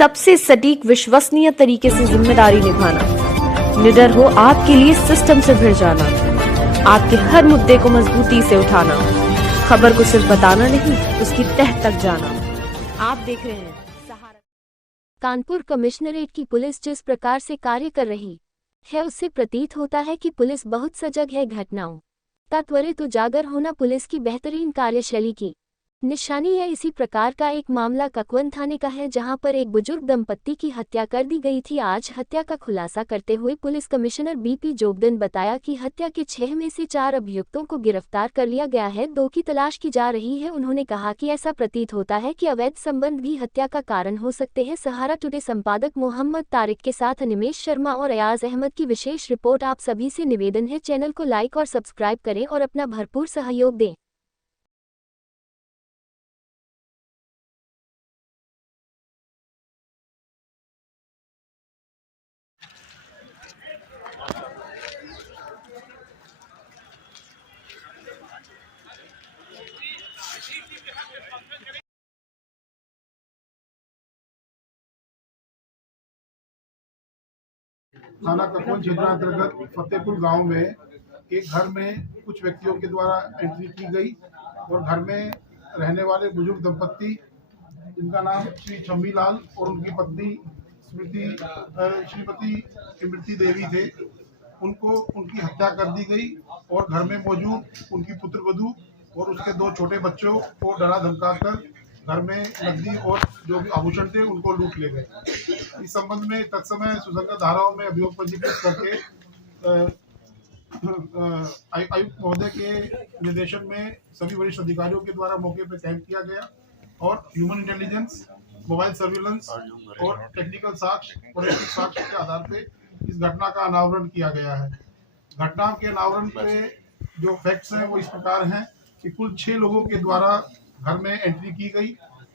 सबसे सटीक विश्वसनीय तरीके से जिम्मेदारी निभाना, निडर हो आपके लिए सिस्टम से भिड़ जाना, आपके हर मुद्दे को मजबूती से उठाना, खबर को सिर्फ बताना नहीं, उसकी तह तक जाना। आप देख रहे हैं सहारा। कानपुर कमिश्नरेट की पुलिस जिस प्रकार से कार्य कर रही है, उससे प्रतीत होता है कि पुलिस बहुत सजग है। घटनाओं का त्वरित उजागर होना पुलिस की बेहतरीन कार्यशैली की निशानी है। इसी प्रकार का एक मामला ककवन थाने का है, जहां पर एक बुजुर्ग दंपत्ति की हत्या कर दी गई थी। आज हत्या का खुलासा करते हुए पुलिस कमिश्नर बीपी जोगदन बताया कि हत्या के 6 में से 4 अभियुक्तों को गिरफ्तार कर लिया गया है, 2 की तलाश की जा रही है। उन्होंने कहा कि ऐसा प्रतीत होता है कि अवैध संबंध भी हत्या का कारण हो सकते हैं। सहारा टुडे संपादक मोहम्मद तारिक के साथ निमेश शर्मा और अयाज अहमद की विशेष रिपोर्ट। आप सभी से निवेदन है, चैनल को लाइक और सब्सक्राइब करें और अपना भरपूर सहयोग दें। थाना ककवन क्षेत्र अंतर्गत फतेहपुर गांव में एक घर में कुछ व्यक्तियों के द्वारा एंट्री की गई और घर में रहने वाले बुजुर्ग दंपत्ति, जिनका नाम श्री छम्मी लाल और उनकी पत्नी श्रीमती इमरती देवी थे, उनको उनकी हत्या कर दी गई और घर में मौजूद उनकी पुत्रवधू और उसके 2 छोटे बच्चों को डरा धमकाकर घर में नकदी और जो भी आभूषण थे उनको लूट ले गए। इस संबंध में तत्समय सुसंगत धाराओं में अभियोग पंजीकृत करके आयुक्त महोदय के निर्देशन में सभी वरिष्ठ अधिकारियों के द्वारा मौके पर कैंप किया गया और ह्यूमन इंटेलिजेंस, मोबाइल सर्विलेंस और टेक्निकल साक्ष्य और साक्ष्य के आधार पर इस घटना का अनावरण किया गया है। घटना के अनावरण पे जो फैक्ट्स हैं वो इस प्रकार हैं कि कुल 6 लोगों के द्वारा घर में एंट्री की गई।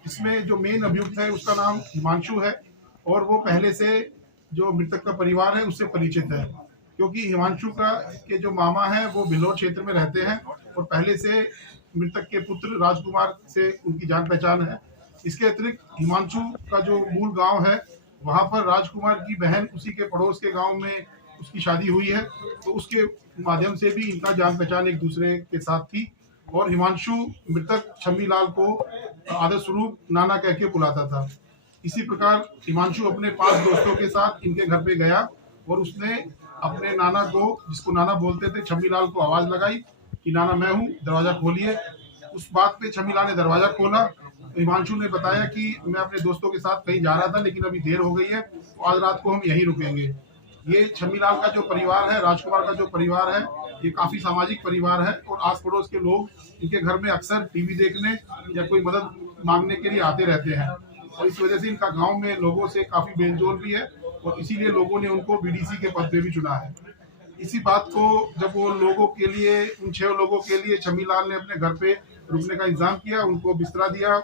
इसमें जो मेन अभियुक्त है उसका नाम हिमांशु है और वो पहले से जो मृतक का परिवार है उससे परिचित है, क्योंकि हिमांशु के जो मामा हैं वो बिल्हौर क्षेत्र में रहते हैं और पहले से मृतक के पुत्र राजकुमार से उनकी जान पहचान है। इसके अतिरिक्त हिमांशु का जो मूल गांव है वहां पर राजकुमार की बहन उसी के पड़ोस के गांव में उसकी शादी हुई है, तो उसके माध्यम से भी इनका जान पहचान एक दूसरे के साथ थी। और हिमांशु मृतक छम्मी लाल को आदर स्वरूप नाना कह के बुलाता था। इसी प्रकार हिमांशु अपने 5 दोस्तों के साथ इनके घर पे गया और उसने अपने नाना को, जिसको नाना बोलते थे, छम्मी लाल को आवाज लगाई कि नाना मैं हूँ, दरवाजा खोलिए। उस बात पे छम्मी लाल ने दरवाजा खोला। हिमांशु ने बताया कि मैं अपने दोस्तों के साथ कहीं जा रहा था लेकिन अभी देर हो गई है, तो आज रात को हम यहीं रुकेंगे। ये छम्मी लाल का जो परिवार है, राजकुमार का जो परिवार है, ये काफी सामाजिक परिवार है और आस पड़ोस के लोग इनके घर में अक्सर टीवी देखने या कोई मदद मांगने के लिए आते रहते हैं और इस वजह से इनका गांव में लोगों से काफी मेलजोल भी है और इसीलिए लोगों ने उनको बीडीसी के पद पे भी चुना है। इसी बात को जब वो लोगों के लिए, उन 6 लोगों के लिए छम्मी लाल ने अपने घर पे रुकने का इंतजाम किया, उनको बिस्तरा दिया,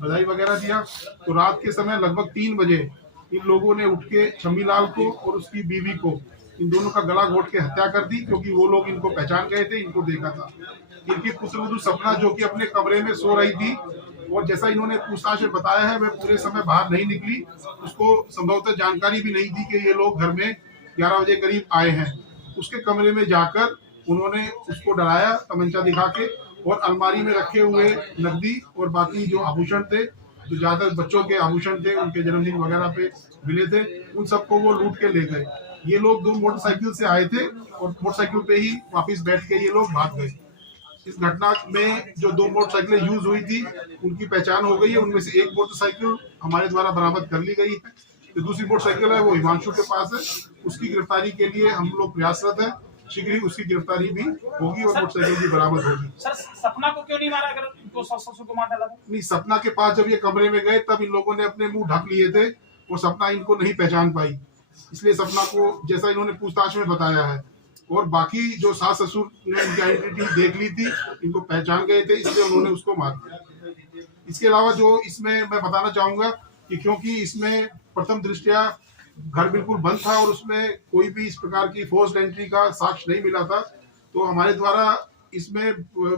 बधाई वगैरह दिया, तो रात के समय लगभग 3 बजे इन लोगों ने उठ के छम्मी लाल को और उसकी बीवी को, इन दोनों का गला घोट के हत्या कर दी, क्योंकि वो लोग इनको पहचान गए थे, इनको देखा था। इनकी पुत्रवधू सपना, जो कि अपने कमरे में सो रही थी और जैसा इन्होंने पूछताछ में बताया है, वह पूरे समय बाहर नहीं निकली, उसको संभवतः जानकारी भी नहीं थी कि ये लोग घर में 11 बजे करीब आए हैं। उसके कमरे में जाकर उन्होंने उसको डराया तमंचा दिखा के और अलमारी में रखे हुए नकदी और बाकी जो आभूषण थे, जो ज्यादातर बच्चों के आभूषण थे, उनके जन्मदिन वगैरह पे मिले थे, उन सबको वो लूट के ले गए। ये लोग 2 मोटरसाइकिल से आए थे और मोटरसाइकिल पे ही वापस बैठ के ये लोग भाग गए। इस घटना में जो 2 मोटरसाइकिलें यूज हुई थी उनकी पहचान हो गई है। उनमें से एक मोटरसाइकिल हमारे द्वारा बरामद कर ली गई है, जो दूसरी मोटरसाइकिल है वो हिमांशु के पास है। उसकी गिरफ्तारी के लिए हम लोग प्रयासरत है, शीघ्र ही उसकी गिरफ्तारी भी होगी और मोटरसाइकिल भी बरामद होगी। सर, सपना को क्यों नहीं मारा? अगर उनको ससुर को मार डाला? नहीं, सपना के पास जब ये कमरे में गए तब इन लोगों ने अपने मुंह ढक लिए थे और सपना इनको नहीं पहचान पाई, इसलिए सपना को, जैसा इन्होंने पूछताछ में बताया है, और बाकी जो सास ससुर ने इनकी आइडेंटिटी देख ली थी, इनको पहचान गए थे, इसलिए उन्होंने उसको मार दिया। इसके अलावा जो इसमें मैं बताना चाहूंगा कि क्योंकि इसमें प्रथम दृष्टया घर बिल्कुल बंद था और उसमें कोई भी इस प्रकार की फोर्स्ड एंट्री का साक्ष्य नहीं मिला था, तो हमारे द्वारा इसमें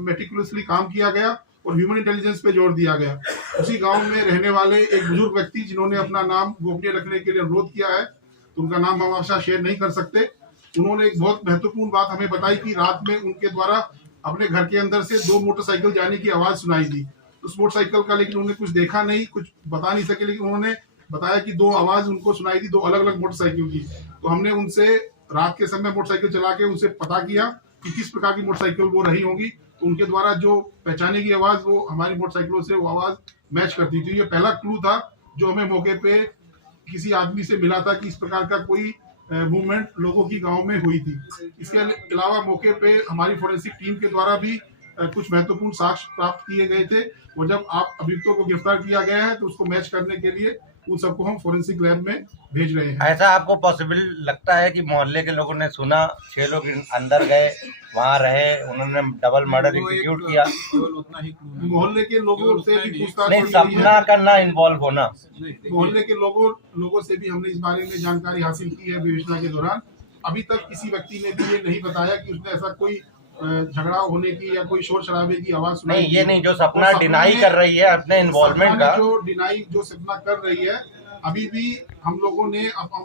मेटिकुलसली काम किया गया और ह्यूमन इंटेलिजेंस पे जोर दिया गया। उसी गांव में रहने वाले एक बुजुर्ग व्यक्ति जिन्होंने अपना नाम गोपनीय रखने के लिए अनुरोध किया है, तो उनका नाम हम आपसे शेयर नहीं कर सकते। उन्होंने एक बहुत महत्वपूर्ण बात हमें बताई कि रात में उनके द्वारा अपने घर के अंदर से 2 मोटरसाइकिल जाने की आवाज सुनाई दी। उस मोटरसाइकिल का लेकिन उन्होंने कुछ देखा नहीं, कुछ बता नहीं सके, लेकिन उन्होंने बताया कि 2 आवाज उनको सुनाई दी, 2 अलग अलग मोटरसाइकिल की। तो हमने उनसे रात के समय मोटरसाइकिल चला के उनसे पता किया कि किस प्रकार की मोटरसाइकिल वो रही होंगी। तो उनके द्वारा जो पहचाने की आवाज वो हमारी मोटरसाइकिलों से वो आवाज मैच करती थी। ये पहला क्लू था जो हमें मौके पे किसी आदमी से मिला था कि इस प्रकार का कोई मूवमेंट लोगों की गांव में हुई थी। इसके अलावा मौके पे हमारी फोरेंसिक टीम के द्वारा भी कुछ महत्वपूर्ण साक्ष्य प्राप्त किए गए थे, और जब आप अभियुक्तों को गिरफ्तार किया गया है तो उसको मैच करने के लिए उन सबको हम फोरेंसिक लैब में भेज रहे हैं। ऐसा आपको पॉसिबल लगता है कि मोहल्ले के लोगों ने सुना, 6 लोग अंदर गए, वहां रहे, उन्होंने डबल मर्डर एग्जीक्यूट किया? मोहल्ले के लोगों से भी पूछताछ नहीं, सपना का ना इन्वॉल्व होना। मोहल्ले के लोगों से भी हमने इस बारे में जानकारी हासिल की है विवेचना के दौरान। अभी तक किसी व्यक्ति ने भी ये नहीं बताया कि उसने ऐसा कोई झगड़ा होने की या कोई शोर शराबे की आवाज सुनाई। नहीं, ये नहीं, जो सपना डिनाई कर रही है अपने इन्वॉल्वमेंट का, जो सपना कर रही है, अभी भी हम लोगों ने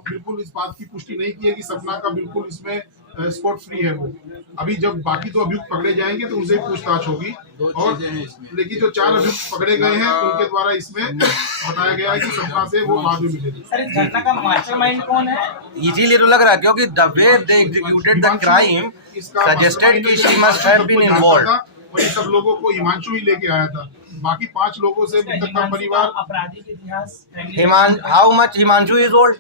बिल्कुल इस बात की पुष्टि नहीं की है कि सपना का बिल्कुल इसमें स्पॉट फ्री है वो। अभी जब बाकी 2 अभियुक्त पकड़े जाएंगे तो उनसे पूछताछ होगी, और लेकिन जो 4 अभियुक्त पकड़े गए हैं उनके द्वारा इसमें बताया गया है कि सपना से वो बाद में मिले। सर, इस घटना का मास्टरमाइंड कौन है? इसीलिए तो लग रहा है क्योंकि the way they executed the crime suggested कि she must have been involved. वही सब लोगों को हिमांशु ही लेके आया था। बाकी 5 लोगों से मृतक का परिवार। आपराधिक इतिहास how much Himanshu is old?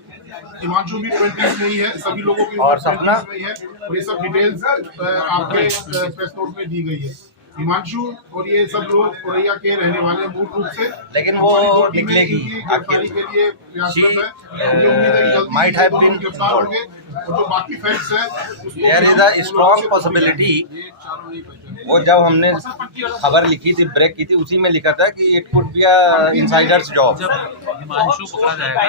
Himanshu भी 20s में ही है, सभी लोगों की और सपना? 20s में ही है, और ये सब डिटेल्स आपके प्रेस नोट में दी गई है। हिमांशु और ये सब लोग औरैया के रहने वाले मूल रूप से, लेकिन वो निकलेगी गिरफ्तारी के लिए प्रयासरत है। मुझे उम्मीद है कि जल्दी might have been गिरफ्तार होंगे, और जो बाकी फैक्ट्स हैं there is a strong possibility. वो जब हमने खबर लिखी थी, ब्रेक की थी, उसी में लिखा था कि it could be a Insiders job. Himanshu पकड़ा जाएगा,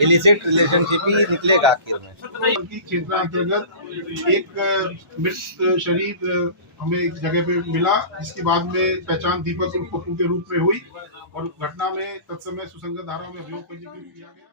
इलिसिट रिलेशनशिप ही निकलेगा आखिर में। की क्षेत्र अंतर्गत एक मृत शरीर हमें एक जगह पे मिला, जिसके बाद में पहचान दीपक उर्फ पप्पू के रूप में हुई, और घटना में तत्समय सुसंगत धारा में अभियोग पंजीकृत किया गया।